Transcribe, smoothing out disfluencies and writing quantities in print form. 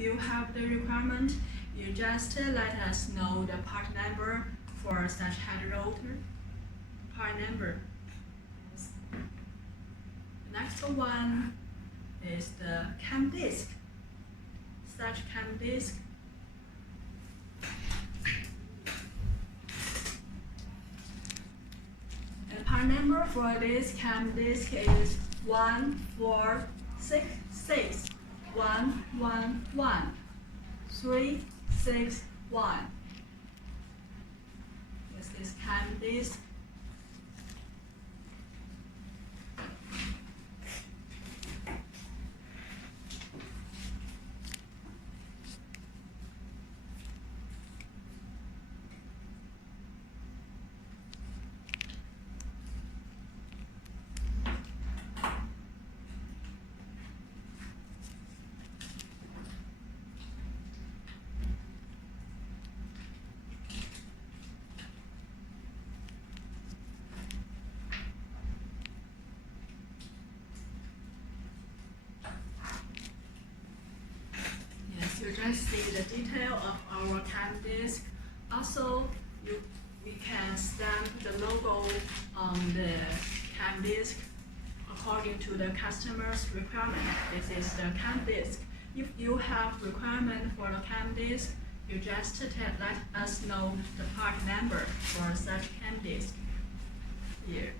you have the requirement, you just let us know the part number for such head rotor. Part number. Yes. The next one is the cam disc. Such cam disc. And part number for this cam disc is 1466 111 361. This is cam disc. You just see the detail of our cam disc. Also, we can stamp the logo on the cam disc according to the customer's requirement. This is the cam disc. If you have requirement for the cam disc, you just let us know the part number for such cam disc here.